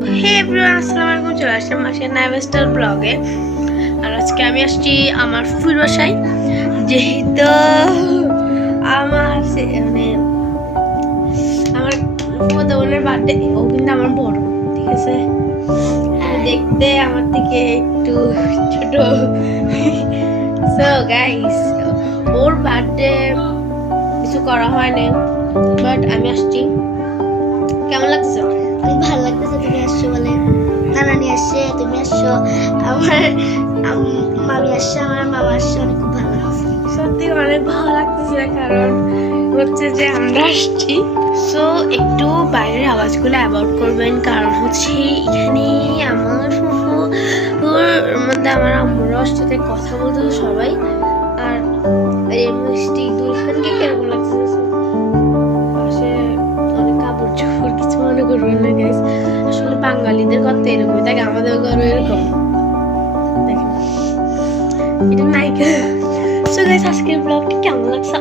হে everyone, আসসালামু আলাইকুম। চলে আসলাম মাসের নাইভেস্টার ব্লগে। আর আজকে আমি আসছি আমার ফুফুর বাসায়, যেহেতু আমার মানে আমার ফুফাতো বোনের বার্থডে। ও কিন্তু আমার বড়, ঠিক আছে, দেখতে আমার থেকে একটু ছোট। সো গাইস, ওর বার্থডে কিছু করা হয়নি, বাট আমি আসছি। কেমন লাগছে? ভালো লাগতেছে তুমি আসছো বলে। নানানি আসছে, তুমি আসছো, আমার মামি আসছে, আমার মামা আসছে, অনেক খুব ভালো লাগছে। সত্যি অনেক ভালো লাগতেছে, কারণ হচ্ছে যে আমরা আসছি। সো একটু বাইরের আওয়াজগুলো অ্যাভয়েড করবেন, কারণ হচ্ছে এখানে আমার ফুফুর মধ্যে আমার আম্মুরাও সাথে কথা বলতে সবাই। আর এই মিষ্টি দুলখানকে কিরকম লাগতেছে? পাশে অনেক কাপড় চোপড়, কিছু মনে করবেন না গাইস। আসলে বাঙালিদের কথা এরকমই থাকে, আমাদের ঘরে এরকম দেখেন, এটা নায়িকা। সো গাইস, আজকের ব্লগটি কেমন লাগছে